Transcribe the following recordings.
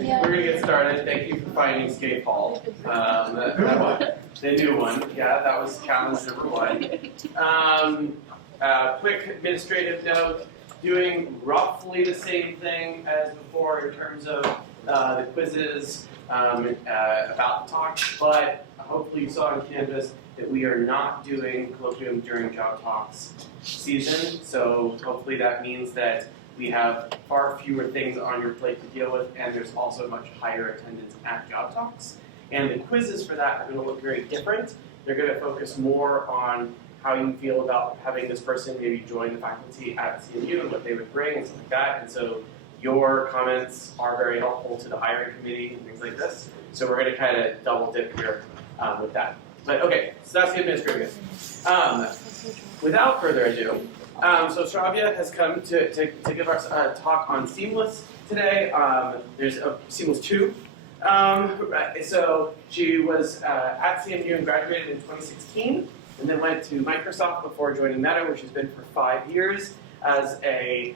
We're going to get started. Thank you for finding Skate Hall. The new one. Yeah, that was challenge number 1. Quick administrative note, doing roughly the same thing as before in terms of the quizzes about the talk, but hopefully you saw on Canvas that we are not doing colloquium during job talks season, so hopefully that means that we have far fewer things on your plate to deal with, and there's also much higher attendance at job talks. And the quizzes for that are going to look very different. They're going to focus more on how you feel about having this person maybe join the faculty at CMU and what they would bring and stuff like that. And so your comments are very helpful to the hiring committee and things like this. So we're going to kind of double dip here with that. But okay, so that's the administrative. Without further ado, so Sravya has come to give us a talk on Seamless today. There's a Seamless 2. So she was at CMU and graduated in 2016, and then went to Microsoft before joining Meta, where she's been for 5 years as a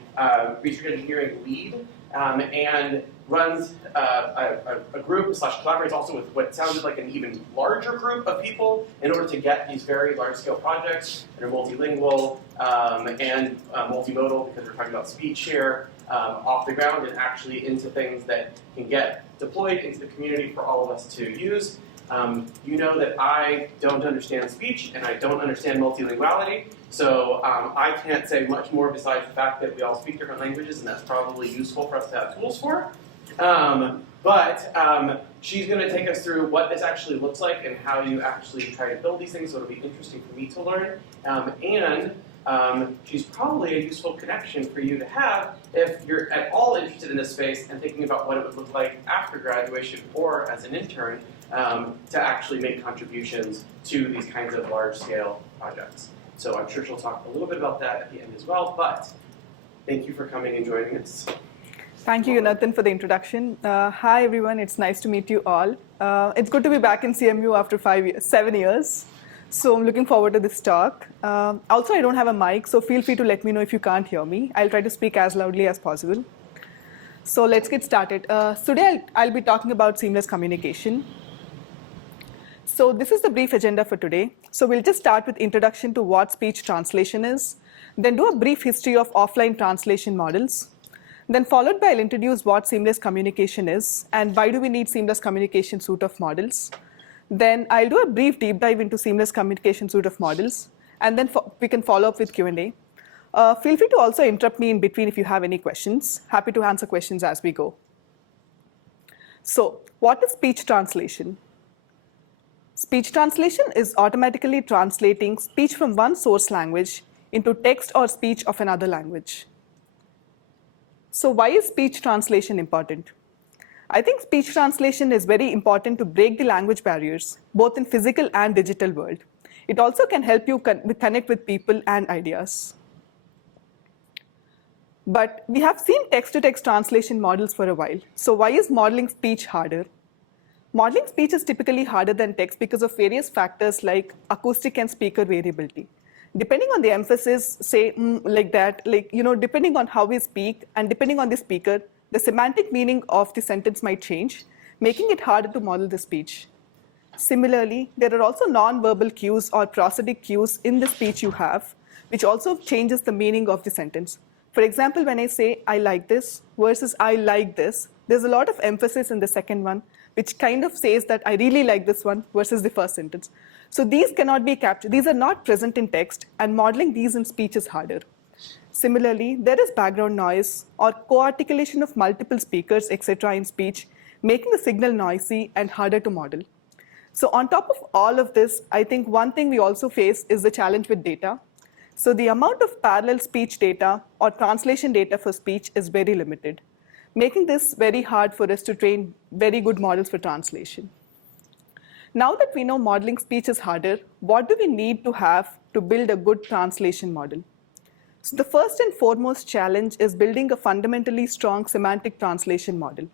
research engineering lead, and runs a group / collaborates also with what sounded like an even larger group of people in order to get these very large-scale projects that are multilingual and multimodal, because we're talking about speech here, off the ground and actually into things that can get deployed into the community for all of us to use. You know that I don't understand speech and I don't understand multilinguality, so I can't say much more besides the fact that we all speak different languages, and that's probably useful for us to have tools for. But she's going to take us through what this actually looks like and how you actually try to build these things, so it'll be interesting for me to learn. And she's probably a useful connection for you to have if you're at all interested in this space and thinking about what it would look like after graduation or as an intern to actually make contributions to these kinds of large-scale projects. So I'm sure she'll talk a little bit about that at the end as well, but thank you for coming and joining us. Thank you, Jonathan, for the introduction. Hi, everyone. It's nice to meet you all. It's good to be back in CMU after 7 years. So I'm looking forward to this talk. Also, I don't have a mic, so feel free to let me know if you can't hear me. I'll try to speak as loudly as possible. So let's get started. Today, I'll be talking about seamless communication. So this is the brief agenda for today. So we'll just start with introduction to what speech translation is, then do a brief history of offline translation models. Then followed by I'll introduce what seamless communication is and why do we need seamless communication suite of models. Then I'll do a brief deep dive into seamless communication suite of models, and then we can follow up with Q&A. Feel free to also interrupt me in between if you have any questions. Happy to answer questions as we go. So what is speech translation? Speech translation is automatically translating speech from one source language into text or speech of another language. So why is speech translation important? I think speech translation is very important to break the language barriers, both in physical and digital world. It also can help you connect with people and ideas. But we have seen text-to-text translation models for a while. So why is modeling speech harder? Modeling speech is typically harder than text because of various factors like acoustic and speaker variability. Depending on the emphasis, say like that, depending on how we speak and depending on the speaker, the semantic meaning of the sentence might change, making it harder to model the speech. Similarly, there are also non-verbal cues or prosodic cues in the speech you have, which also changes the meaning of the sentence. For example, when I say, I like this versus I like this, there's a lot of emphasis in the second one, which kind of says that I really like this one versus the first sentence. So these cannot be captured. These are not present in text, and modeling these in speech is harder. Similarly, there is background noise or co-articulation of multiple speakers, etc. in speech, making the signal noisy and harder to model. So on top of all of this, I think one thing we also face is the challenge with data. So the amount of parallel speech data or translation data for speech is very limited, making this very hard for us to train very good models for translation. Now that we know modeling speech is harder, what do we need to have to build a good translation model? So the first and foremost challenge is building a fundamentally strong semantic translation model,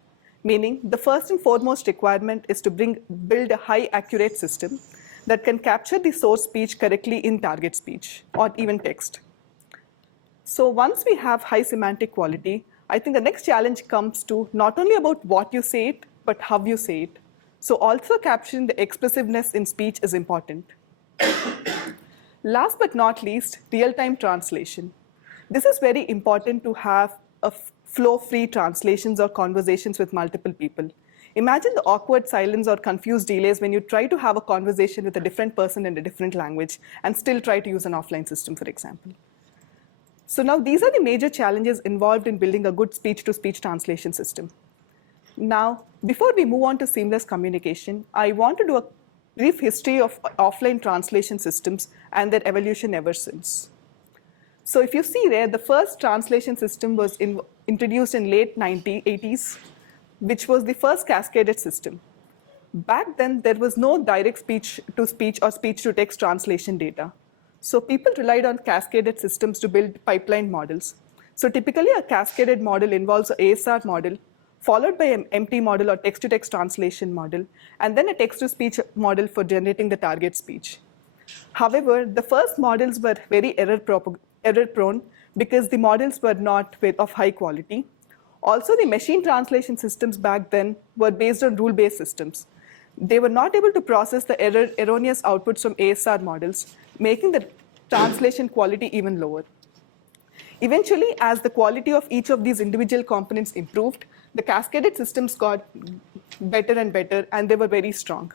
meaning the first and foremost requirement is to build a high accurate system that can capture the source speech correctly in target speech or even text. So once we have high semantic quality, I think the next challenge comes to not only about what you say it, but how you say it. So also capturing the expressiveness in speech is important. Last but not least, real-time translation. This is very important to have a flow-free translations or conversations with multiple people. Imagine the awkward silence or confused delays when you try to have a conversation with a different person in a different language and still try to use an offline system, for example. So now these are the major challenges involved in building a good speech-to-speech translation system. Now, before we move on to seamless communication, I want to do a brief history of offline translation systems and their evolution ever since. So if you see there, the first translation system was introduced in late 1980s, which was the first cascaded system. Back then, there was no direct speech-to-speech or speech-to-text translation data. So people relied on cascaded systems to build pipeline models. So typically, a cascaded model involves an ASR model, followed by an MT model or text-to-text translation model, and then a text-to-speech model for generating the target speech. However, the first models were very error-prone because the models were not of high quality. Also, the machine translation systems back then were based on rule-based systems. They were not able to process the erroneous outputs from ASR models, making the translation quality even lower. Eventually, as the quality of each of these individual components improved, the cascaded systems got better and better, and they were very strong.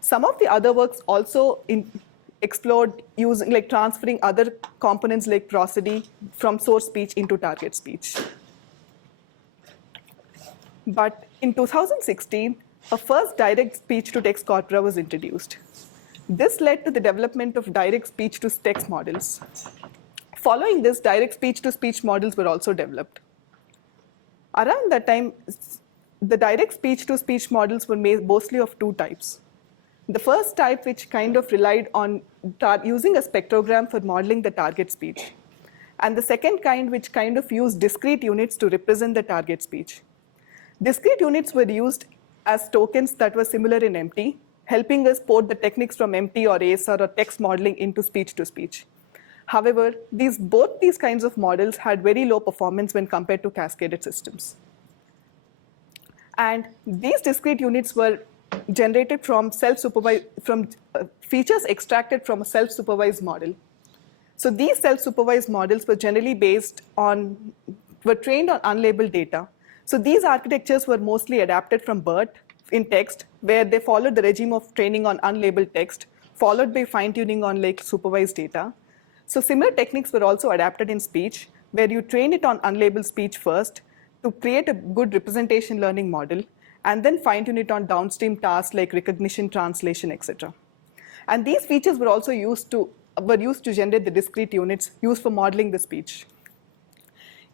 Some of the other works also explored using, transferring other components like prosody from source speech into target speech. But in 2016, a first direct speech-to-text corpora was introduced. This led to the development of direct speech-to-text models. Following this, direct speech-to-speech models were also developed. Around that time, the direct speech-to-speech models were made mostly of two types. The first type, which kind of relied on using a spectrogram for modeling the target speech. And the second kind, which kind of used discrete units to represent the target speech. Discrete units were used as tokens that were similar in MT, helping us port the techniques from MT or ASR or text modeling into speech-to-speech. However, both these kinds of models had very low performance when compared to cascaded systems. And these discrete units were generated from features extracted from a self-supervised model. So these self-supervised models were generally were trained on unlabeled data. So these architectures were mostly adapted from BERT in text, where they followed the regime of training on unlabeled text, followed by fine-tuning on supervised data. So similar techniques were also adapted in speech, where you train it on unlabeled speech first to create a good representation learning model, and then fine-tune it on downstream tasks like recognition, translation, etc. And these features were also used to generate the discrete units used for modeling the speech.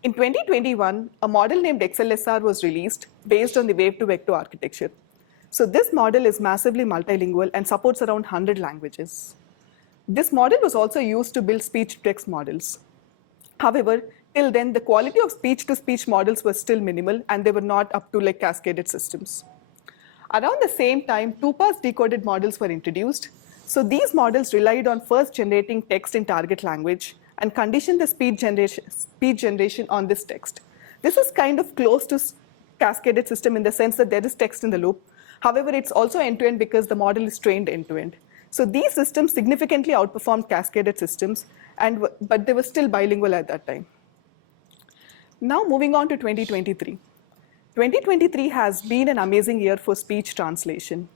In 2021, a model named XLSR was released based on the wave-to-vector architecture. So this model is massively multilingual and supports around 100 languages. This model was also used to build speech-to-text models. However, till then, the quality of speech-to-speech models was still minimal, and they were not up to cascaded systems. Around the same time, two-pass decoded models were introduced. So these models relied on first generating text in target language and conditioned the speech generation on this text. This is kind of close to cascaded system in the sense that there is text in the loop. However, it's also end-to-end because the model is trained end-to-end. So these systems significantly outperformed cascaded systems, but they were still bilingual at that time. Now moving on to 2023. 2023 has been an amazing year for speech translation.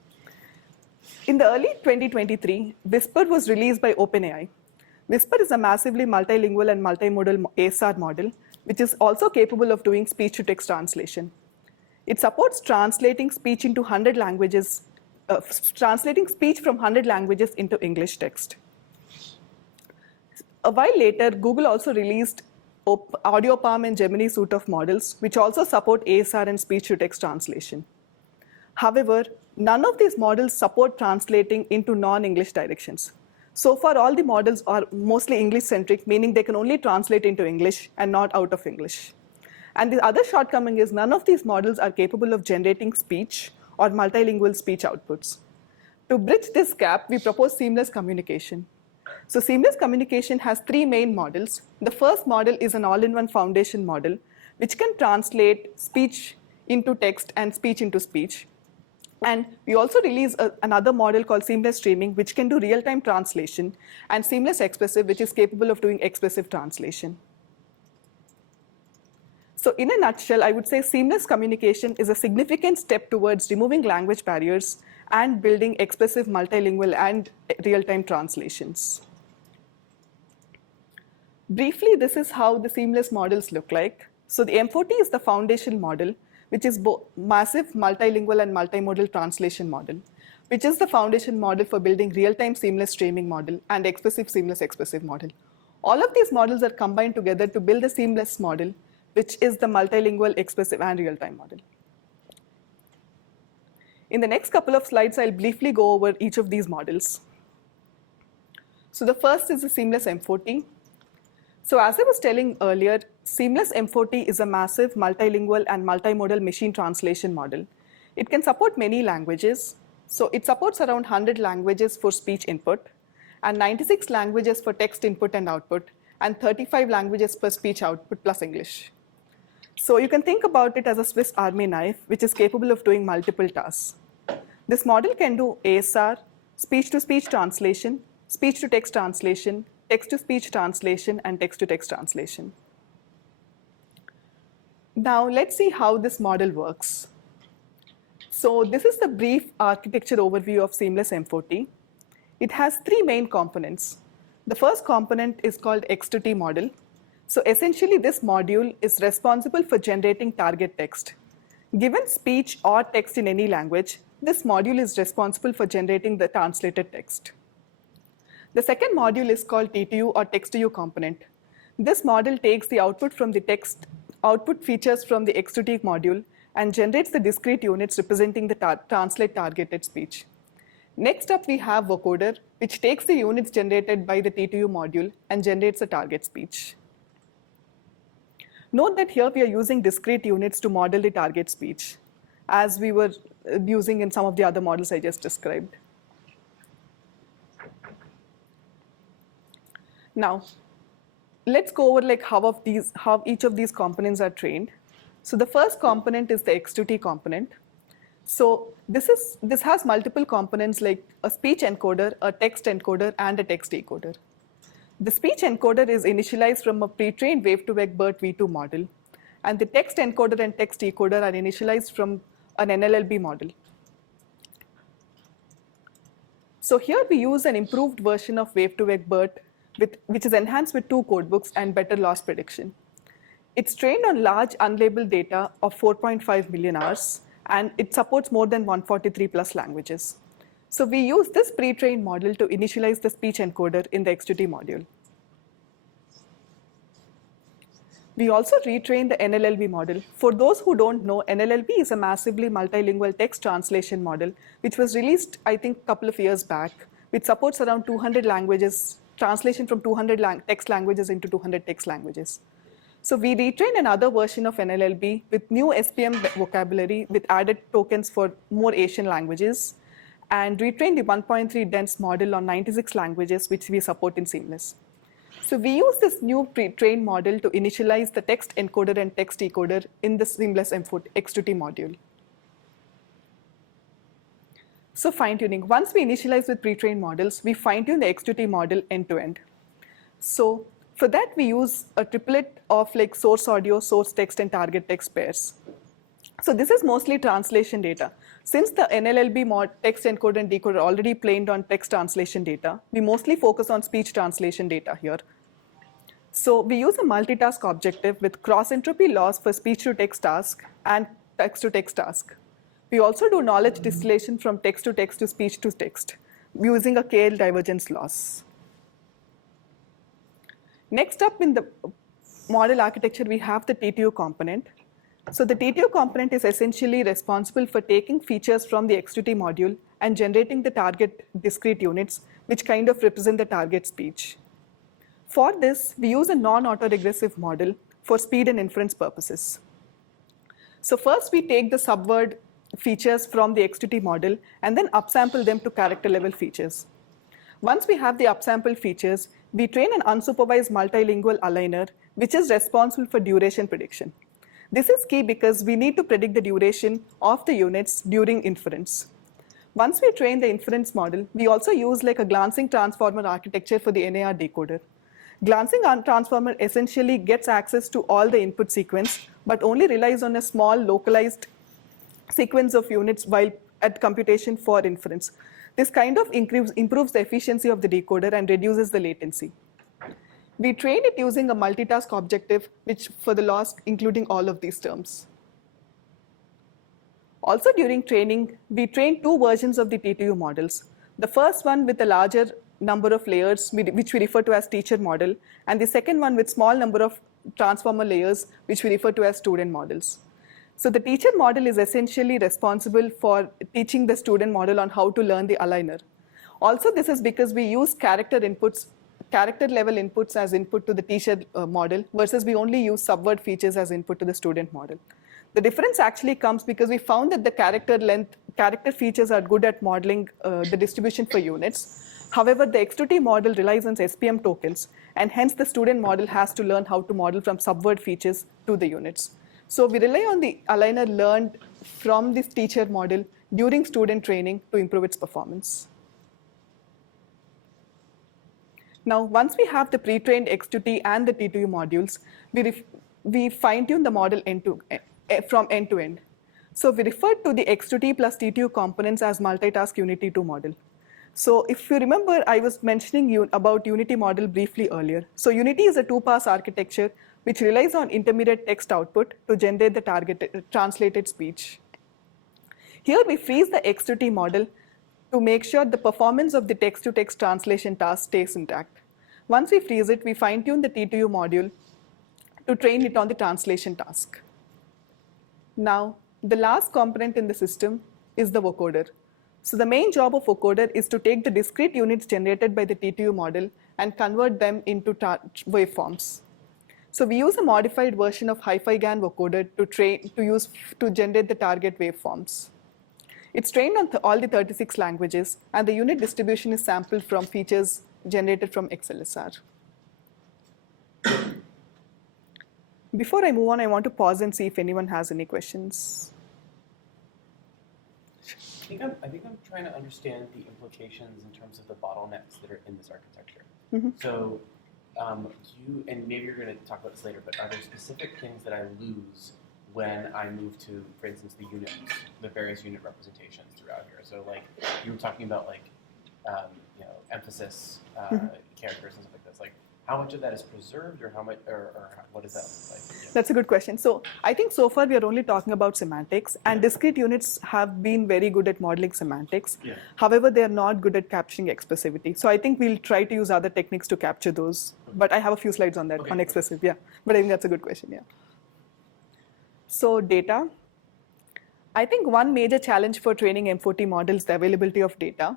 In the early 2023, Whisper was released by OpenAI. Whisper is a massively multilingual and multimodal ASR model, which is also capable of doing speech-to-text translation. It supports translating speech into 100 languages, translating speech from 100 languages into English text. A while later, Google also released AudioPalm and Gemini suite of models, which also support ASR and speech-to-text translation. However, none of these models support translating into non-English directions. So far, all the models are mostly English-centric, meaning they can only translate into English and not out of English. And the other shortcoming is none of these models are capable of generating speech or multilingual speech outputs. To bridge this gap, we propose seamless communication. So seamless communication has three main models. The first model is an all-in-one foundation model, which can translate speech into text and speech into speech. And we also release another model called seamless streaming, which can do real-time translation, and seamless expressive, which is capable of doing expressive translation. So in a nutshell, I would say seamless communication is a significant step towards removing language barriers and building expressive multilingual and real-time translations. Briefly, this is how the seamless models look like. So the M40 is the foundation model, which is both massive multilingual and multimodal translation model, which is the foundation model for building real-time seamless streaming model and expressive seamless expressive model. All of these models are combined together to build a seamless model, which is the multilingual, expressive, and real-time model. In the next couple of slides, I'll briefly go over each of these models. So the first is the seamless M40. So as I was telling earlier, seamless M40 is a massive multilingual and multimodal machine translation model. It can support many languages. So it supports around 100 languages for speech input, and 96 languages for text input and output, and 35 languages per speech output plus English. So you can think about it as a Swiss Army knife, which is capable of doing multiple tasks. This model can do ASR, speech-to-speech translation, speech-to-text translation, text-to-speech translation, and text-to-text translation. Now let's see how this model works. So this is the brief architecture overview of seamless M40. It has three main components. The first component is called X2T model. So essentially, this module is responsible for generating target text. Given speech or text in any language, this module is responsible for generating the translated text. The second module is called TTU or text-to-you component. This model takes the output from the text, output features from the X2T module, and generates the discrete units representing the translate targeted speech. Next up, we have vocoder, which takes the units generated by the TTU module and generates a target speech. Note that here we are using discrete units to model the target speech, as we were using in some of the other models I just described. Now, let's go over like how each of these components are trained. So the first component is the X2T component. So this has multiple components like a speech encoder, a text encoder, and a text decoder. The speech encoder is initialized from a pre-trained wave-to-vec BERT v2 model, and the text encoder and text decoder are initialized from an NLLB model. So here we use an improved version of wave-to-vec BERT, which is enhanced with 2 codebooks and better loss prediction. It's trained on large unlabeled data of 4.5 million hours, and it supports more than 143 plus languages. So we use this pre-trained model to initialize the speech encoder in the X2T module. We also retrain the NLLB model. For those who don't know, NLLB is a massively multilingual text translation model, which was released, I think, a couple of years back, which supports around 200 languages, translation from 200 text languages into 200 text languages. So we retrained another version of NLLB with new SPM vocabulary with added tokens for more Asian languages, and retrained the 1.3 dense model on 96 languages, which we support in Seamless. So we use this new pre-trained model to initialize the text encoder and text decoder in the Seamless X2T module. So fine-tuning. Once we initialize with pre-trained models, we fine-tune the X2T model end-to-end. So for that, we use a triplet of like source audio, source text, and target text pairs. So this is mostly translation data. Since the NLLB text encoder and decoder are already trained on text translation data, we mostly focus on speech translation data here. So we use a multitask objective with cross-entropy loss for speech-to-text task and text-to-text task. We also do knowledge distillation from text-to-text to speech-to-text using a KL divergence loss. Next up in the model architecture, we have the TTU component. So the TTU component is essentially responsible for taking features from the X2T module and generating the target discrete units, which kind of represent the target speech. For this, we use a non-autoregressive model for speed and inference purposes. So first, we take the subword features from the X2T model and then upsample them to character level features. Once we have the upsample features, we train an unsupervised multilingual aligner, which is responsible for duration prediction. This is key because we need to predict the duration of the units during inference. Once we train the inference model, we also use like a glancing transformer architecture for the NAR decoder. Glancing transformer essentially gets access to all the input sequence, but only relies on a small localized sequence of units while at computation for inference. This kind of improves the efficiency of the decoder and reduces the latency. We train it using a multitask objective, which for the loss, including all of these terms. Also during training, we train two versions of the TTU models. The first one with a larger number of layers, which we refer to as teacher model, and the second one with small number of transformer layers, which we refer to as student models. So the teacher model is essentially responsible for teaching the student model on how to learn the aligner. Also, this is because we use character level inputs as input to the teacher model versus we only use subword features as input to the student model. The difference actually comes because we found that the character features are good at modeling the distribution for units. However, the X2T model relies on SPM tokens, and hence the student model has to learn how to model from subword features to the units. So we rely on the aligner learned from this teacher model during student training to improve its performance. Now, once we have the pre-trained X2T and the T2U modules, we fine-tune the model from end to end. So we refer to the X2T plus T2U components as multitask Unity 2 model. So if you remember, I was mentioning about Unity model briefly earlier. So Unity is a two-pass architecture which relies on intermediate text output to generate the translated speech. Here we freeze the X2T model to make sure the performance of the text-to-text translation task stays intact. Once we freeze it, we fine-tune the T2U module to train it on the translation task. Now, the last component in the system is the vocoder. So the main job of vocoder is to take the discrete units generated by the T2U model and convert them into waveforms. So we use a modified version of Hi-Fi GAN vocoder to generate the target waveforms. It's trained on all the 36 languages, and the unit distribution is sampled from features generated from XLSR. Before I move on, I want to pause and see if anyone has any questions. I think I'm trying to understand the implications in terms of the bottlenecks that are in this architecture. Mm-hmm. So and maybe you're going to talk about this later, but are there specific things that I lose when I move to, for instance, the various unit representations throughout here? So like you were talking about like emphasis characters and stuff like this. Like how much of that is preserved, or how much, or what does that look like? Yeah. That's a good question. So I think so far we are only talking about semantics, and discrete units have been very good at modeling semantics. Yeah. However, they are not good at capturing expressivity. So I think we'll try to use other techniques to capture those. Okay. But I have a few slides on that, on expressive. Yeah. But I think that's a good question. Yeah. So data. I think one major challenge for training M4T models is the availability of data.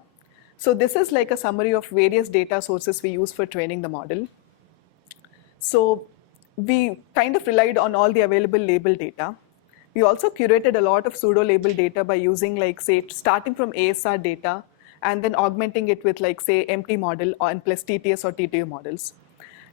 So this is like a summary of various data sources we use for training the model. So we kind of relied on all the available label data. We also curated a lot of pseudo-label data by using, like, say, starting from ASR data and then augmenting it with, like, say, empty model and plus TTS or TTU models.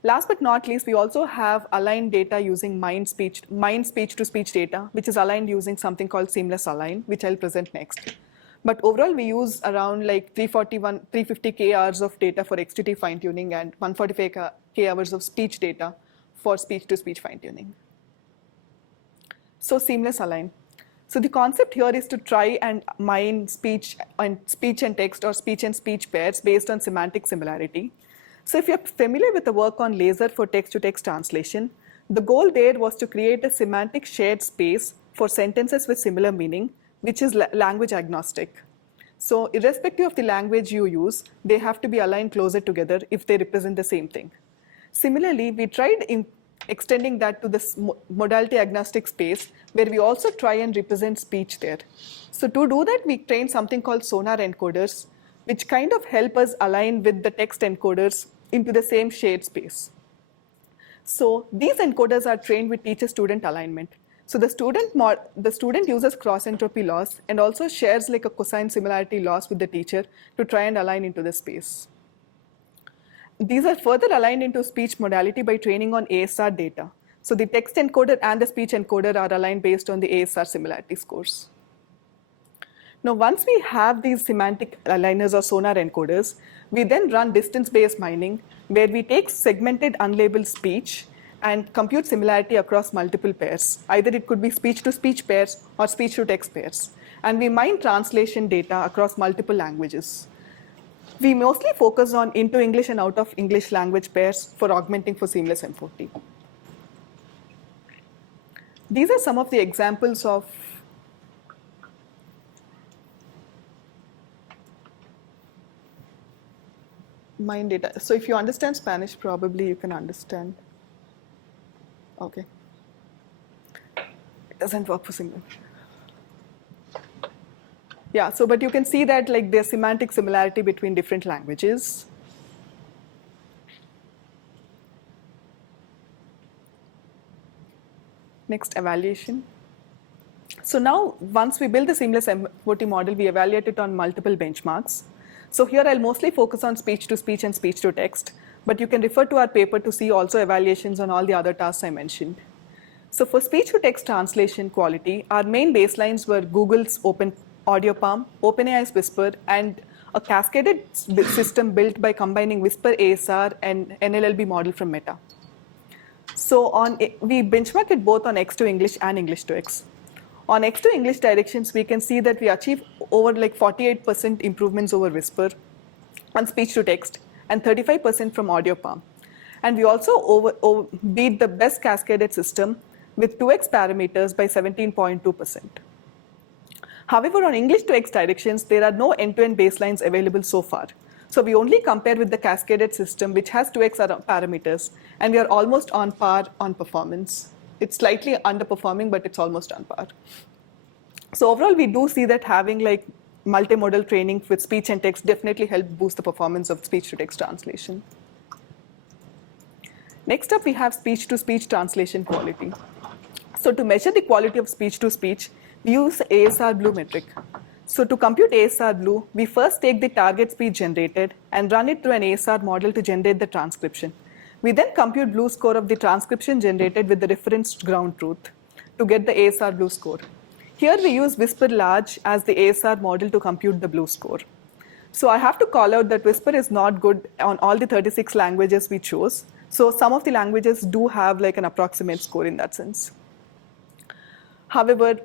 Last but not least, we also have aligned data using mind speech-to-speech data, which is aligned using something called seamless align, which I'll present next. But overall, we use around like 350K hours of data for X2T fine-tuning and 145K hours of speech data for speech-to-speech fine-tuning. So seamless align. So the concept here is to try and mine speech and text or speech and speech pairs based on semantic similarity. So if you're familiar with the work on laser for text-to-text translation, the goal there was to create a semantic shared space for sentences with similar meaning, which is language agnostic. So irrespective of the language you use, they have to be aligned closer together if they represent the same thing. Similarly, we tried extending that to this modality agnostic space, where we also try and represent speech there. So to do that, we trained something called sonar encoders, which kind of help us align with the text encoders into the same shared space. So these encoders are trained with teacher-student alignment. So the student uses cross-entropy loss and also shares like a cosine similarity loss with the teacher to try and align into the space. These are further aligned into speech modality by training on ASR data. So the text encoder and the speech encoder are aligned based on the ASR similarity scores. Now, once we have these semantic aligners or sonar encoders, we then run distance-based mining, where we take segmented unlabeled speech and compute similarity across multiple pairs. Either it could be speech-to-speech pairs or speech-to-text pairs. And we mine translation data across multiple languages. We mostly focus on into English and out of English language pairs for augmenting for seamless M40. These are some of the examples of mine data. So if you understand Spanish, probably you can understand. Okay. It doesn't work for single. Yeah, so but you can see that like there's semantic similarity between different languages. Next, evaluation. So now, once we build the seamless M40 model, we evaluate it on multiple benchmarks. So here I'll mostly focus on speech-to-speech and speech-to-text, but you can refer to our paper to see also evaluations on all the other tasks I mentioned. So for speech-to-text translation quality, our main baselines were Google's Open Audio Palm, OpenAI's Whisper, and a cascaded system built by combining Whisper ASR and NLLB model from Meta. So we benchmark it both on X to English and English to X. On X to English directions, we can see that we achieve over like 48% improvements over Whisper on speech to text and 35% from Audio Palm. And we also beat the best cascaded system with 2x parameters by 17.2%. However, on English to X directions, there are no end-to-end baselines available so far. So we only compare with the cascaded system, which has 2x parameters, and we are almost on par on performance. It's slightly underperforming, but it's almost on par. So overall, we do see that having like multimodal training with speech and text definitely help boost the performance of speech-to-text translation. Next up, we have speech-to-speech translation quality. So to measure the quality of speech-to-speech, we use ASR Blue metric. So to compute ASR Blue, we first take the target speech generated and run it through an ASR model to generate the transcription. We then compute Blue score of the transcription generated with the reference ground truth to get the ASR Blue score. Here we use Whisper Large as the ASR model to compute the Blue score. So I have to call out that Whisper is not good on all the 36 languages we chose. So some of the languages do have like an approximate score in that sense. However,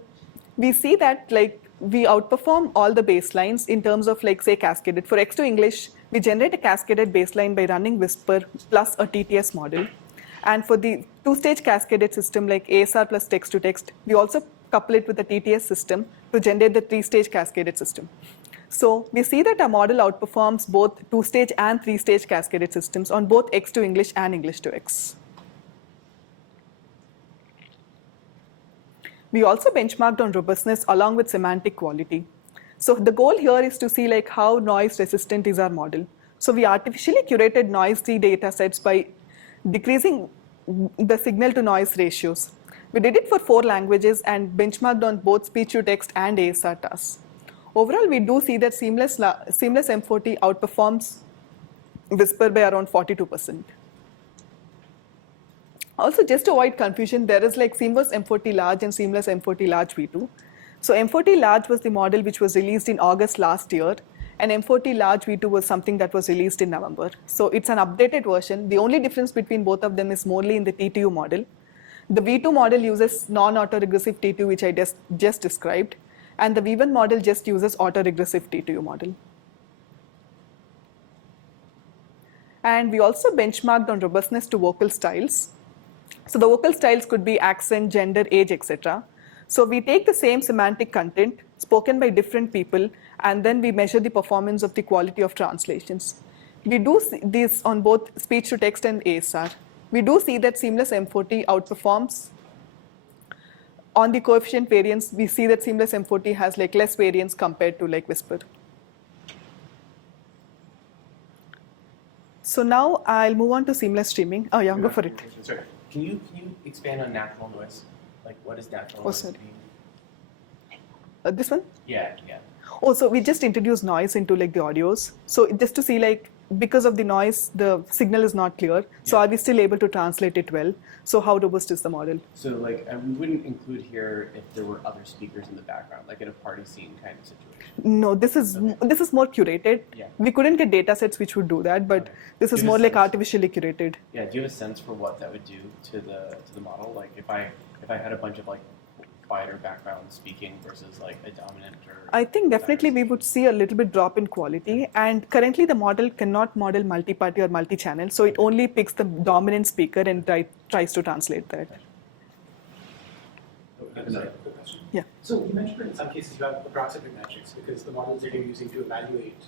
we see that like we outperform all the baselines in terms of like say cascaded. For X to English, we generate a cascaded baseline by running Whisper plus a TTS model. And for the two-stage cascaded system like ASR plus text to text, we also couple it with a TTS system to generate the three-stage cascaded system. So we see that our model outperforms both two-stage and three-stage cascaded systems on both X to English and English to X. We also benchmarked on robustness along with semantic quality. So the goal here is to see like how noise resistant is our model. So we artificially curated noisy data sets by decreasing the signal to noise ratios. We did it for 4 languages and benchmarked on both speech to text and ASR tasks. Overall, we do see that seamless M40 outperforms Whisper by around 42%. Also, just to avoid confusion, there is like Seamless M40 Large and Seamless M40 Large V2. So M40 Large was the model which was released in August last year, and M40 Large V2 was something that was released in November. So it's an updated version. The only difference between both of them is morely in the TTU model. The V2 model uses non-autoregressive TTU, which I just described, and the V1 model just uses autoregressive TTU model. And we also benchmarked on robustness to vocal styles. So the vocal styles could be accent, gender, age, etc. So we take the same semantic content spoken by different people, and then we measure the performance of the quality of translations. We do this on both speech to text and ASR. We do see that Seamless M40 outperforms. On the coefficient variance, we see that Seamless M40 has like less variance compared to like Whisper. So now I'll move on to seamless streaming. Oh yeah, go for it. Sorry. Can you expand on natural noise? Like what does natural noise sorry. mean? This one? Yeah. Oh, so we just introduced noise into like the audios. So just to see like because of the noise, the signal is not clear. So Yeah. are we still able to translate it well? So how robust is the model? So like, we wouldn't include here if there were other speakers in the background, like in a party scene kind of situation. No, this is more curated. Yeah. We couldn't get data sets which would do that, but Okay. this is Give us more like sense. artificially curated. Yeah. Do you have a sense for what that would do to the model? Like if I had a bunch of like quieter background speaking versus like a dominant or. I think definitely we would see a little bit drop in quality. And currently the model cannot model multi-party or multi-channel, so it only picks the dominant speaker and tries to translate that. Another. Yeah. So you mentioned that in some cases you have approximate metrics because the models that you're using to evaluate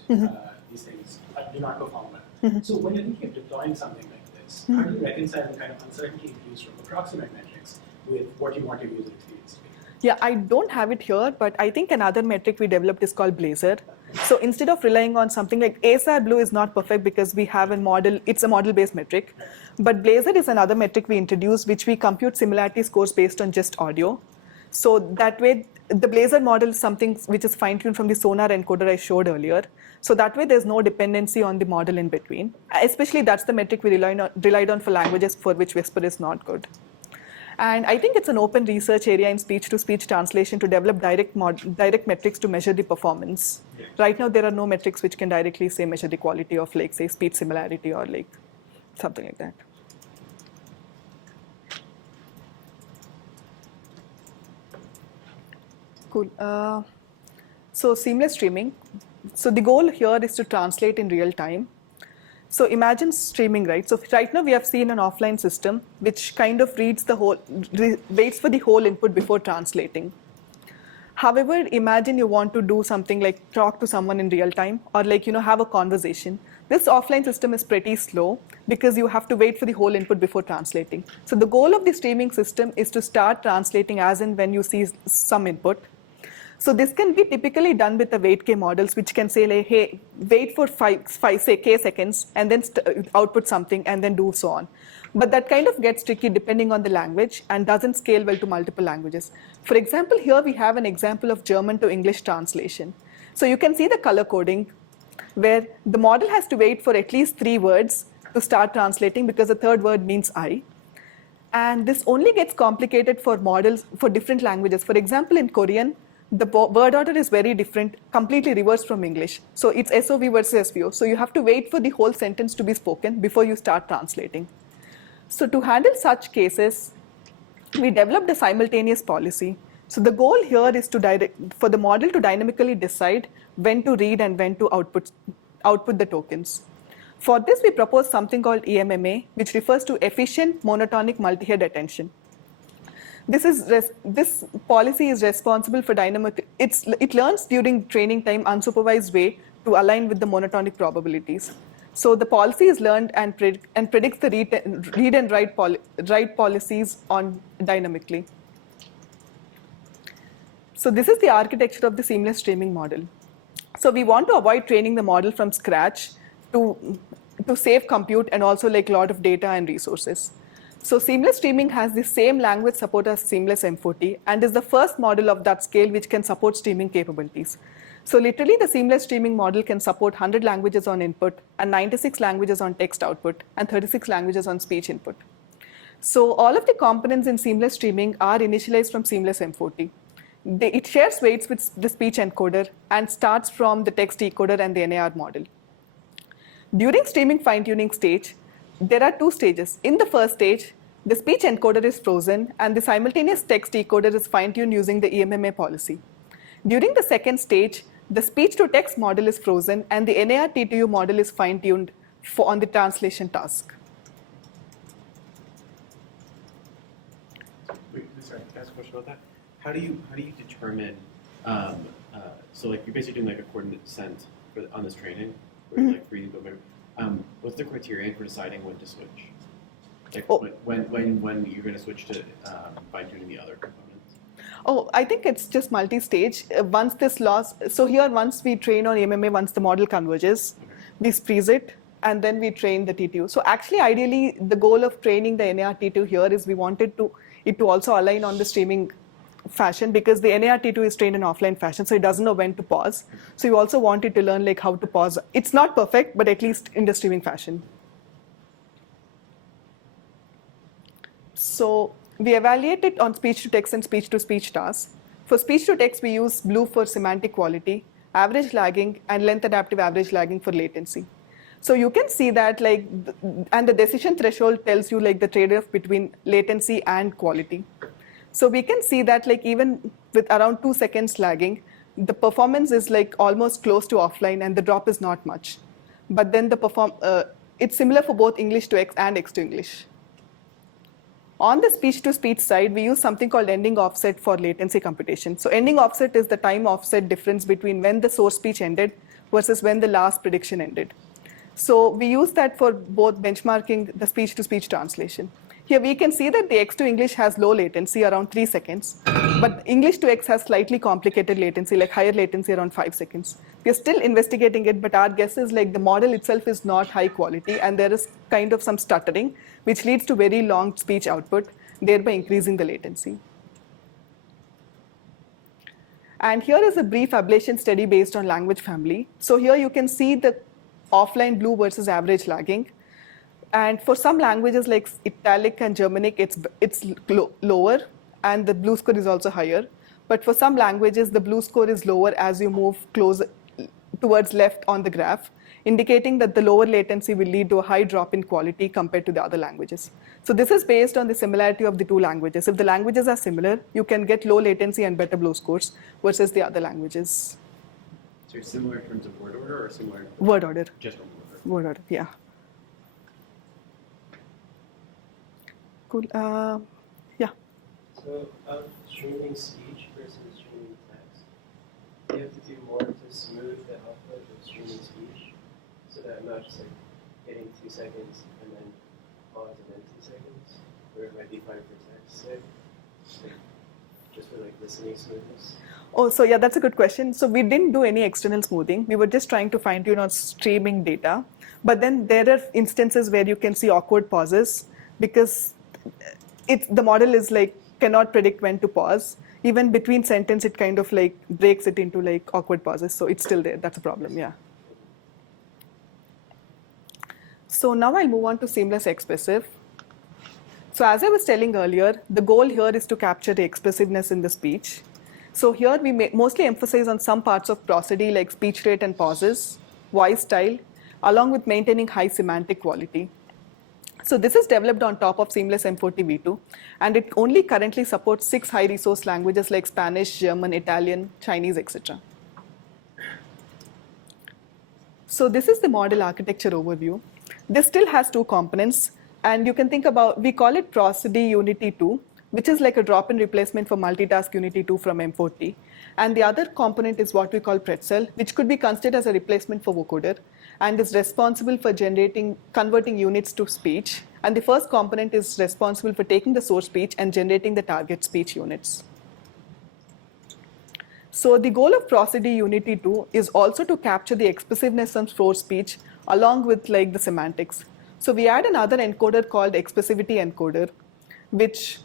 these things do not perform well. So when you're thinking of deploying something like this, how do you reconcile the kind of uncertainty induced from approximate metrics with what you want your user experience to be? Yeah, I don't have it here, but I think another metric we developed is called Blazor. So instead of relying on something like ASR Blue is not perfect because we have a model, it's a model-based metric. But Blazor is another metric we introduced, which we compute similarity scores based on just audio. So that way, the Blazor model is something which is fine-tuned from the sonar encoder I showed earlier. So that way, there's no dependency on the model in between. Especially that's the metric we relied on for languages for which Whisper is not good. And I think it's an open research area in speech-to-speech translation to develop direct metrics to measure the performance. Yeah. Right now, there are no metrics which can directly say measure the quality of, like, say, speech similarity or like something like that. Cool. So seamless streaming. So the goal here is to translate in real time. So imagine streaming, right? So right now we have seen an offline system which kind of waits for the whole input before translating. However, imagine you want to do something like talk to someone in real time or like, have a conversation. This offline system is pretty slow because you have to wait for the whole input before translating. So the goal of the streaming system is to start translating as and when you see some input. So this can be typically done with the wait K models, which can say like, hey, wait for five say K seconds and then output something and then do so on. But that kind of gets tricky depending on the language and doesn't scale well to multiple languages. For example, here we have an example of German to English translation. So you can see the color coding where the model has to wait for at least 3 words to start translating because the third word means I. And this only gets complicated for models for different languages. For example, in Korean, the word order is very different, completely reversed from English. So it's SOV versus SVO. So you have to wait for the whole sentence to be spoken before you start translating. So to handle such cases, we developed a simultaneous policy. So the goal here is for the model to dynamically decide when to read and when to output the tokens. For this, we propose something called EMMA, which refers to efficient monotonic multi-head attention. This policy is responsible for dynamic. It learns during training time unsupervised way to align with the monotonic probabilities. So the policy is learned and predicts the read and write policies on dynamically. So this is the architecture of the seamless streaming model. So we want to avoid training the model from scratch to save compute and also like a lot of data and resources. So seamless streaming has the same language support as seamless M40 and is the first model of that scale which can support streaming capabilities. So literally the seamless streaming model can support 100 languages on input and 96 languages on text output and 36 languages on speech input. So all of the components in seamless streaming are initialized from seamless M40. It shares weights with the speech encoder and starts from the text decoder and the NAR model. During streaming fine-tuning stage, there are 2 stages. In the first stage, the speech encoder is frozen and the simultaneous text decoder is fine-tuned using the EMMA policy. During the second stage, the speech-to-text model is frozen and the NAR TTU model is fine-tuned on the translation task. Wait, sorry, can I ask a question about that? How do you determine? So like you're basically doing like a coordinate descent on this training, or like for you to go. What's the criterion for deciding when to switch? Like when you're going to switch to fine-tuning the other components? Oh, I think it's just multi-stage. Once this loss, so here once we train on EMMA, once the model converges, we freeze it, and then we train the TTU. So actually, ideally, the goal of training the NAR TTU here is we wanted it to also align on the streaming fashion because the NAR-T2 is trained in offline fashion, so it doesn't know when to pause. So you also want it to learn like how to pause. It's not perfect, but at least in the streaming fashion. So we evaluate it on speech-to-text and speech-to-speech tasks. For speech-to-text, we use BLUE for semantic quality, average lagging, and length adaptive average lagging for latency. So you can see that like, and the decision threshold tells you like the trade-off between latency and quality. So we can see that like even with around 2 seconds lagging, the performance is like almost close to offline and the drop is not much. But then it's similar for both English to X and X to English. On the speech-to-speech side, we use something called ending offset for latency computation. So ending offset is the time offset difference between when the source speech ended versus when the last prediction ended. So we use that for both benchmarking the speech-to-speech translation. Here we can see that the X to English has low latency, around 3 seconds, but English to X has slightly complicated latency, like higher latency around 5 seconds. We're still investigating it, but our guess is like the model itself is not high quality and there is kind of some stuttering, which leads to very long speech output, thereby increasing the latency. And here is a brief ablation study based on language family. So here you can see the offline BLUE versus average lagging. And for some languages like Italic and Germanic, it's lower, and the BLUE score is also higher. But for some languages, the BLUE score is lower as you move closer towards left on the graph, indicating that the lower latency will lead to a high drop in quality compared to the other languages. So this is based on the similarity of the two languages. If the languages are similar, you can get low latency and better BLUE scores versus the other languages. So you're similar in terms of word order or similar? Word order. Just one word. Word order, yeah. Cool. Yeah. So, streaming speech versus streaming text, you have to do more to smooth the output of streaming speech, so that I'm not just like getting 2 seconds and then pause and then 2 seconds, where it might be fine for text, say, like, just for like listening smoothness. Oh, so yeah, that's a good question. So we didn't do any external smoothing. We were just trying to fine tune on streaming data. But then there are instances where you can see awkward pauses because the model is like cannot predict when to pause. Even between sentence, it kind of like breaks it into like awkward pauses. So it's still there. That's a problem, yeah. So now I'll move on to seamless expressive. So as I was telling earlier, the goal here is to capture the expressiveness in the speech. So here we mostly emphasize on some parts of prosody like speech rate and pauses, voice style, along with maintaining high semantic quality. So this is developed on top of Seamless M40 V2, and it only currently supports 6 high-resource languages like Spanish, German, Italian, Chinese, etc. So this is the model architecture overview. This still has 2 components, and you can think about, we call it Prosody Unity 2, which is like a drop-in replacement for multitask Unity 2 from M40. And the other component is what we call Pretzel, which could be considered as a replacement for vocoder, and is responsible for converting units to speech. And the first component is responsible for taking the source speech and generating the target speech units. So the goal of Prosody Unity 2 is also to capture the expressiveness of source speech along with like the semantics. So we add another encoder called expressivity encoder, which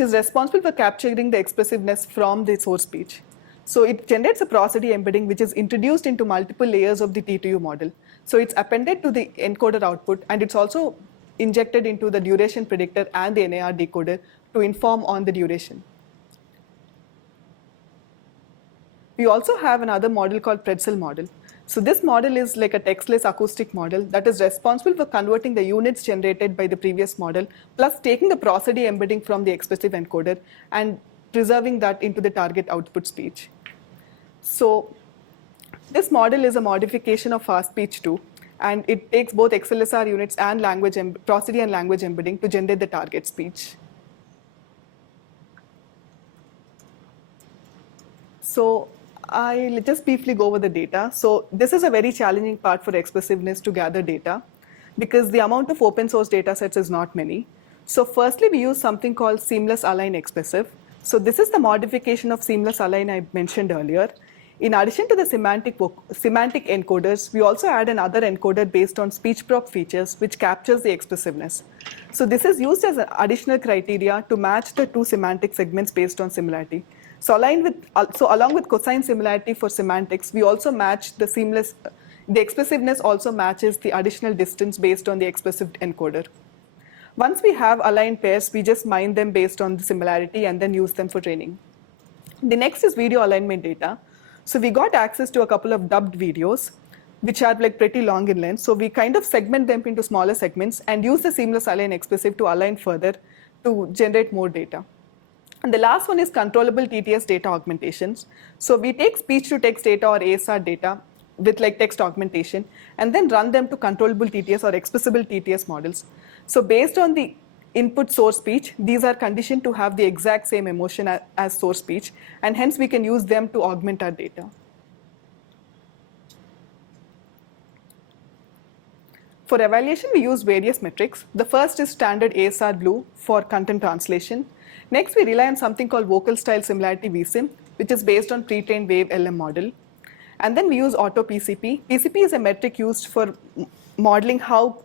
is responsible for capturing the expressiveness from the source speech. So it generates a prosody embedding which is introduced into multiple layers of the T2U model. So it's appended to the encoder output, and it's also injected into the duration predictor and the NAR decoder to inform on the duration. We also have another model called Pretzel model. So this model is like a textless acoustic model that is responsible for converting the units generated by the previous model, plus taking the prosody embedding from the expressive encoder and preserving that into the target output speech. So this model is a modification of fast speech 2, and it takes both XLSR units and prosody and language embedding to generate the target speech. So I'll just briefly go over the data. So this is a very challenging part for expressiveness to gather data because the amount of open source data sets is not many. So firstly, we use something called Seamless Align Expressive. So this is the modification of Seamless Align I mentioned earlier. In addition to the semantic encoders, we also add another encoder based on speech prop features which captures the expressiveness. So this is used as an additional criteria to match the two semantic segments based on similarity. So along with cosine similarity for semantics, we also match the expressiveness also matches the additional distance based on the expressive encoder. Once we have aligned pairs, we just mine them based on the similarity and then use them for training. The next is video alignment data. So we got access to a couple of dubbed videos, which are like pretty long in length. So we kind of segment them into smaller segments and use the seamless align expressive to align further to generate more data. And the last one is controllable TTS data augmentations. So we take speech to text data or ASR data with like text augmentation and then run them to controllable TTS or expressible TTS models. So based on the input source speech, these are conditioned to have the exact same emotion as source speech, and hence we can use them to augment our data. For evaluation, we use various metrics. The first is standard ASR Blue for content translation. Next, we rely on something called vocal style similarity VSIM, which is based on pre-trained wave LM model. And then we use auto PCP. PCP is a metric used for modeling how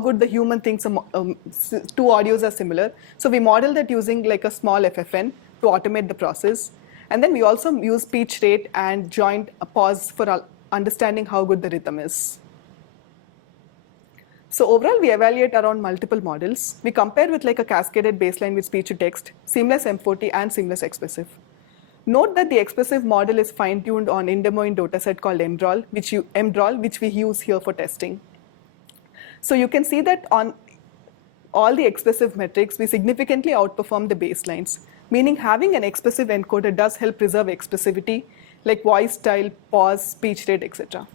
good the human thinks two audios are similar. So we model that using like a small FFN to automate the process. And then we also use speech rate and joint pause for understanding how good the rhythm is. So overall, we evaluate around multiple models. We compare with like a cascaded baseline with speech to text, seamless M40, and seamless expressive. Note that the expressive model is fine-tuned on in-demoing dataset called MDRAL, which we use here for testing. So you can see that on all the expressive metrics, we significantly outperform the baselines, meaning having an expressive encoder does help preserve expressivity, like voice style, pause, speech rate, etc.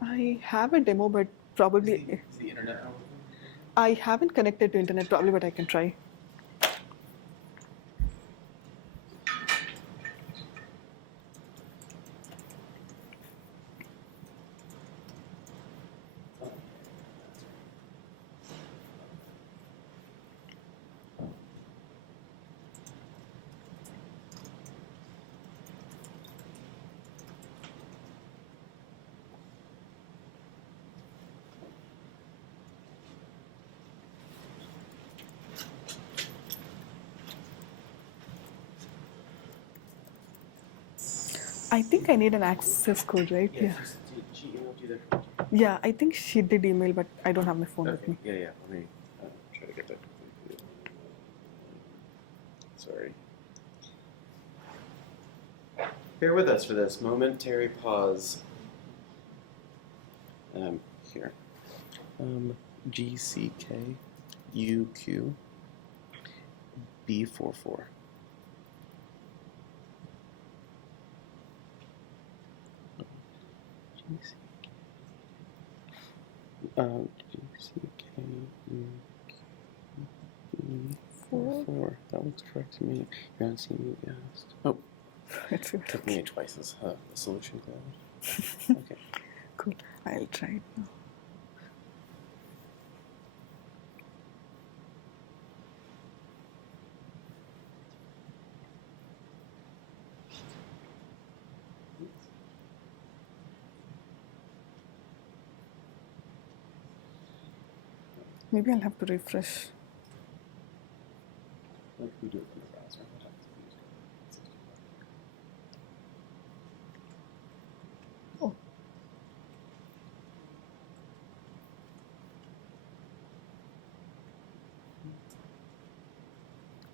I have a demo, but probably Is the internet out? I haven't connected to internet, probably, but I can try. I think I need an access code, right? Yeah. She emailed you that. Yeah, I think she did email, but I don't have my phone with me. Yeah. Let me try to get that. Sorry. Bear with us for this momentary pause. Here. GCKUQ B44. GCKUQ4. That looks correct to me. You're on seeing you asked. Oh. Took me twice as the solution cloud. Okay. Cool. I'll try it now. Maybe I'll have to refresh. Like we do it from the browser. Oh.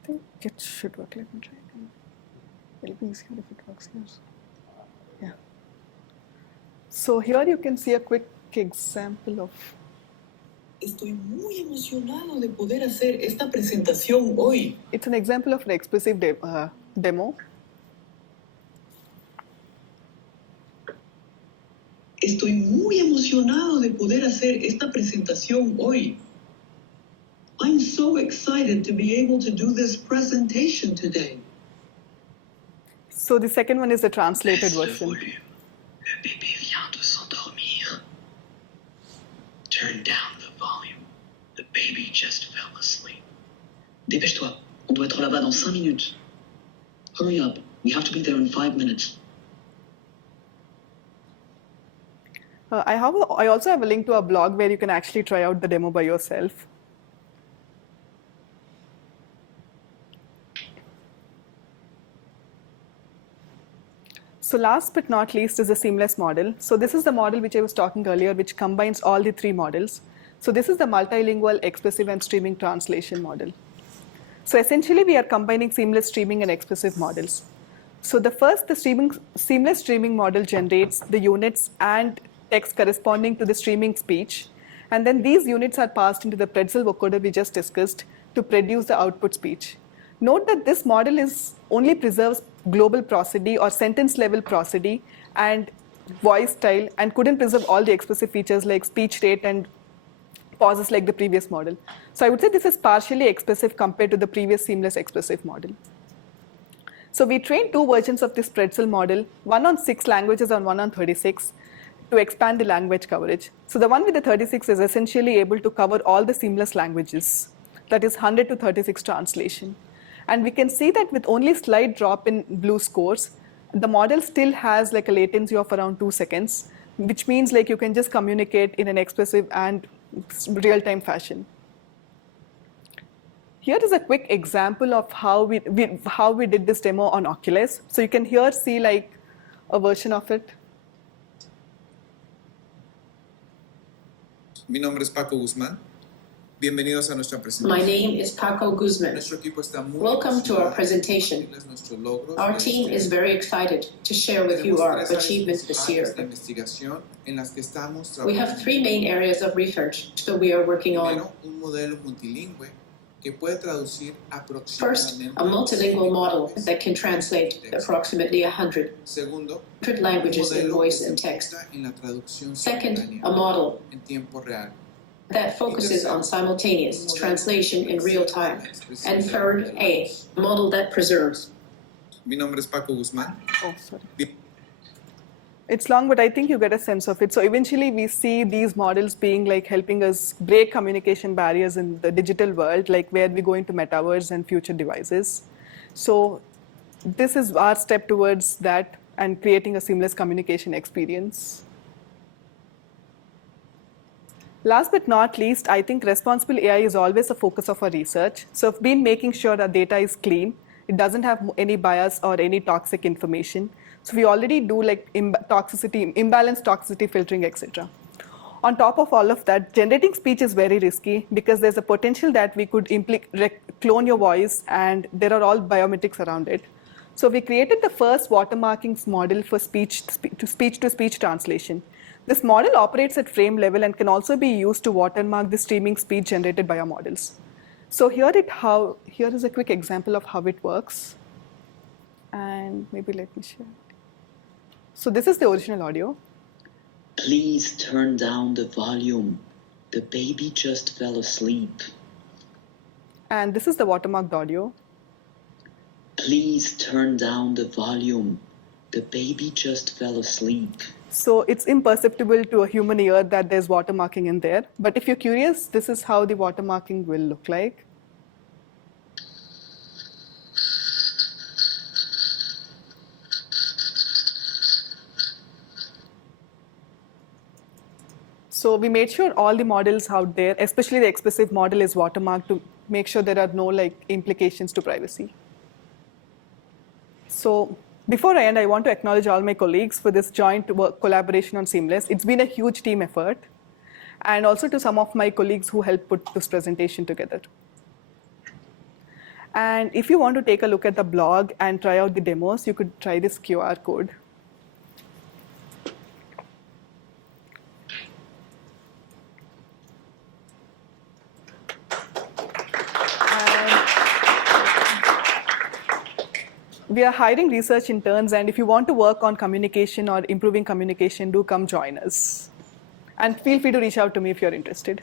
I think it should work. Let me try it. It'll be easier if it works here. Yeah. So here you can see a quick example of. Estoy muy emocionado de poder hacer esta presentación hoy. It's an example of an expressive demo. Estoy muy emocionado de poder hacer esta presentación hoy. I'm so excited to be able to do this presentation today. So the second one is the translated version. Le bébé vient de s'endormir. Turn down the volume. The baby just fell asleep. Dépêche-toi. On doit être là-bas dans 5 minutes. Hurry up. We have to be there in 5 minutes. I also have a link to a blog where you can actually try out the demo by yourself. So last but not least is the seamless model. So this is the model which I was talking earlier, which combines all the three models. So this is the multilingual, expressive, and streaming translation model. So essentially, we are combining seamless streaming and expressive models. So the seamless streaming model generates the units and text corresponding to the streaming speech. And then these units are passed into the pretzel vocoder we just discussed to produce the output speech. Note that this model only preserves global prosody or sentence level prosody and voice style, and couldn't preserve all the expressive features like speech rate and pauses like the previous model. So I would say this is partially expressive compared to the previous seamless expressive model. So we trained two versions of this pretzel model, one on 6 languages and one on 36, to expand the language coverage. So the one with the 36 is essentially able to cover all the seamless languages, that is 100 to 36 translation. And we can see that with only slight drop in blue scores, the model still has like a latency of around 2 seconds, which means like you can just communicate in an expressive and real-time fashion. Here is a quick example of how we did this demo on Oculus. So you can here see like a version of it. Mi nombre es Paco Guzmán. Bienvenidos a nuestra presentación. My name is Paco Guzman. Nuestro equipo está muy Welcome to our emocionado presentation. de nuestros logros Our de team este is very excited to share with you Tenemos our tres áreas achievements this year. principales de investigación en las que estamos We have trabajando. 3 main areas of research that we are working on. Primero, un modelo multilingüe que puede traducir First, aproximadamente a multilingual model lenguajes that can translate en texto. approximately 100 Segundo, languages un in modelo voice que se and text. enfoca en la traducción Second, simultánea a model en tiempo real. that focuses on simultaneous translation in real time. And third, a model that preserves. Mi nombre es Paco Guzmán. Oh, sorry. It's long, but I think you get a sense of it. So eventually we see these models being like helping us break communication barriers in the digital world, like where we go into metaverse and future devices. So this is our step towards that and creating a seamless communication experience. Last but not least, I think responsible AI is always a focus of our research. So we've been making sure that data is clean. It doesn't have any bias or any toxic information. So we already do like imbalanced toxicity filtering, etc. On top of all of that, generating speech is very risky because there's a potential that we could clone your voice, and there are all biometrics around it. So we created the first watermarkings model for speech-to-speech translation. This model operates at frame level and can also be used to watermark the streaming speech generated by our models. So here is a quick example of how it works. And maybe let me share. So this is the original audio. Please turn down the volume. The baby just fell asleep. And this is the watermarked audio. Please turn down the volume. The baby just fell asleep. So it's imperceptible to a human ear that there's watermarking in there. But if you're curious, this is how the watermarking will look like. So we made sure all the models out there, especially the expressive model, is watermarked to make sure there are no implications to privacy. So before I end, I want to acknowledge all my colleagues for this joint collaboration on Seamless. It's been a huge team effort. And also to some of my colleagues who helped put this presentation together. And if you want to take a look at the blog and try out the demos, you could try this QR code. We are hiring research interns, and if you want to work on communication or improving communication, do come join us. And feel free to reach out to me if you're interested.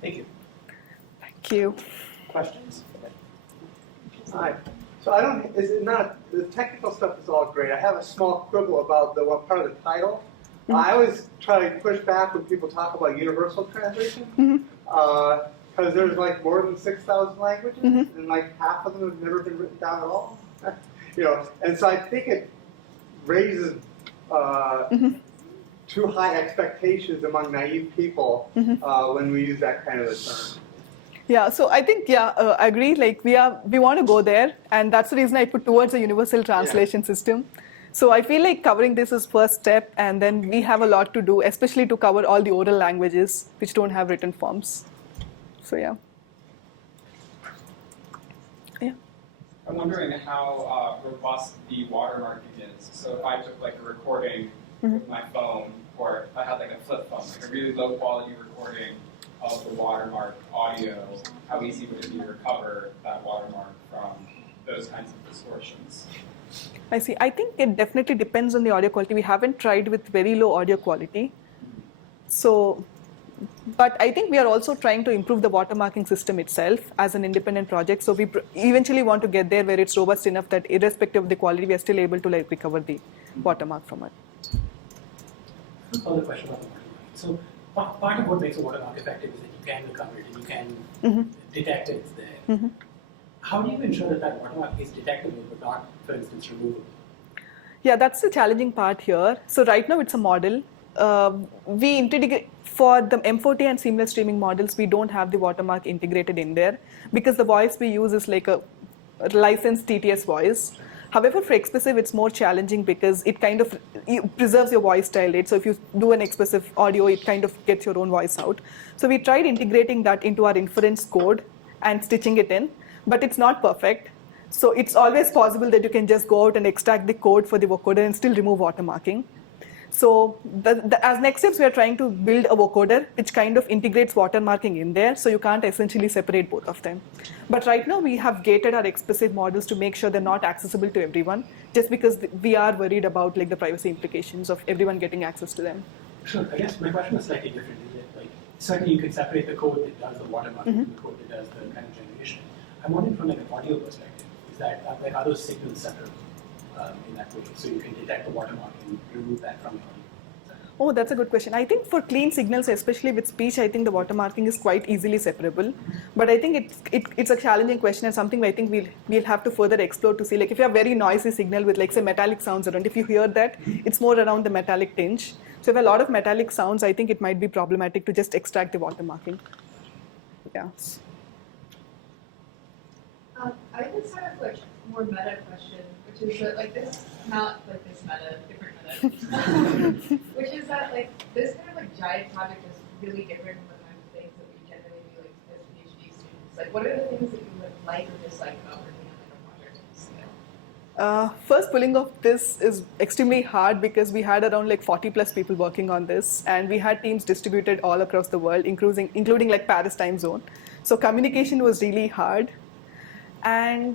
Thank you. Thank you. Questions? Hi. So the technical stuff is all great. I have a small quibble about the one part of the title. I always try to push back when people talk about universal translation, because there's more than 6,000 languages, and half of them have never been written down at all. And so I think it raises too high expectations among naive people when we use that kind of a term. Yeah, so I think, I agree. Like we want to go there, and that's the reason I put towards a universal translation system. So I feel like covering this is first step, and then we have a lot to do, especially to cover all the oral languages which don't have written forms. So yeah. I'm wondering how robust the watermarking is. So if I took like a recording with my phone, or if I had like a flip phone, like a really low quality recording of the watermark audio, how easy would it be to recover that watermark from those kinds of distortions? I see. I think it definitely depends on the audio quality. We haven't tried with very low audio quality. So, but I think we are also trying to improve the watermarking system itself as an independent project. So we eventually want to get there where it's robust enough that irrespective of the quality, we are still able to like recover the watermark from it. Another question about the watermark. So part of what makes a watermark effective is that you can recover it and you can detect it's there. How do you ensure that that watermark is detectable but not, for instance, removable? Yeah, that's the challenging part here. So right now it's a model. We integrate for the M40 and seamless streaming models. We don't have the watermark integrated in there because the voice we use is like a licensed TTS voice. However, for expressive, it's more challenging because it kind of preserves your voice style, right? So if you do an expressive audio, it kind of gets your own voice out. So we tried integrating that into our inference code and stitching it in, but it's not perfect. So it's always possible that you can just go out and extract the code for the vocoder and still remove watermarking. So as next steps, we are trying to build a vocoder which kind of integrates watermarking in there, so you can't essentially separate both of them. But right now, we have gated our expressive models to make sure they're not accessible to everyone, just because we are worried about like the privacy implications of everyone getting access to them. Sure. I guess my question is slightly different. Like, certainly you can separate the code that does the watermarking from the code that does the kind of generation. I'm wondering from like an audio perspective, is that like are those signals separable in that way? So you can detect the watermark and remove that from the audio. Oh, that's a good question. I think for clean signals, especially with speech, I think the watermarking is quite easily separable. But I think it's a challenging question and something I think we'll have to further explore to see. Like if you have very noisy signal with like say metallic sounds around, if you hear that, it's more around the metallic tinge. So if a lot of metallic sounds, I think it might be problematic to just extract the watermarking. Yeah. I just have a like more meta question, which is that like this, not like this meta, different meta, which is that like this kind of like giant project is really different from the kinds of things that we generally do like as PhD students. Like what are the things that you would like or dislike about working on like a project of this scale? First, pulling off this is extremely hard because we had around like 40 plus people working on this, and we had teams distributed all across the world, including like Paris time zone. So communication was really hard. And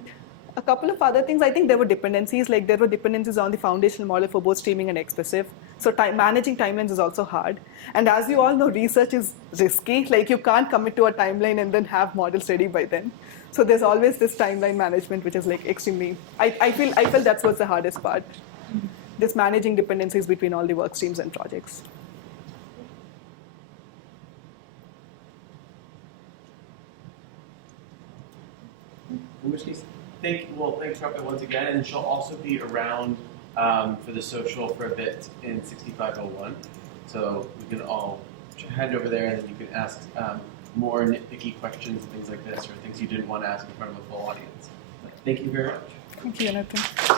a couple of other things, I think there were dependencies, like there were dependencies on the foundational model for both streaming and expressive. So managing timelines is also hard. And as you all know, research is risky. Like you can't commit to a timeline and then have models ready by then. So there's always this timeline management, which is like extremely, I feel that's what's the hardest part. Just managing dependencies between all the work streams and projects. In which case, thanks Sravya once again, and she'll also be around for the social for a bit in 6501. So we can all head over there, and then you can ask more nitpicky questions and things like this, or things you didn't want to ask in front of a full audience. Thank you very much. Thank you, Jonathan.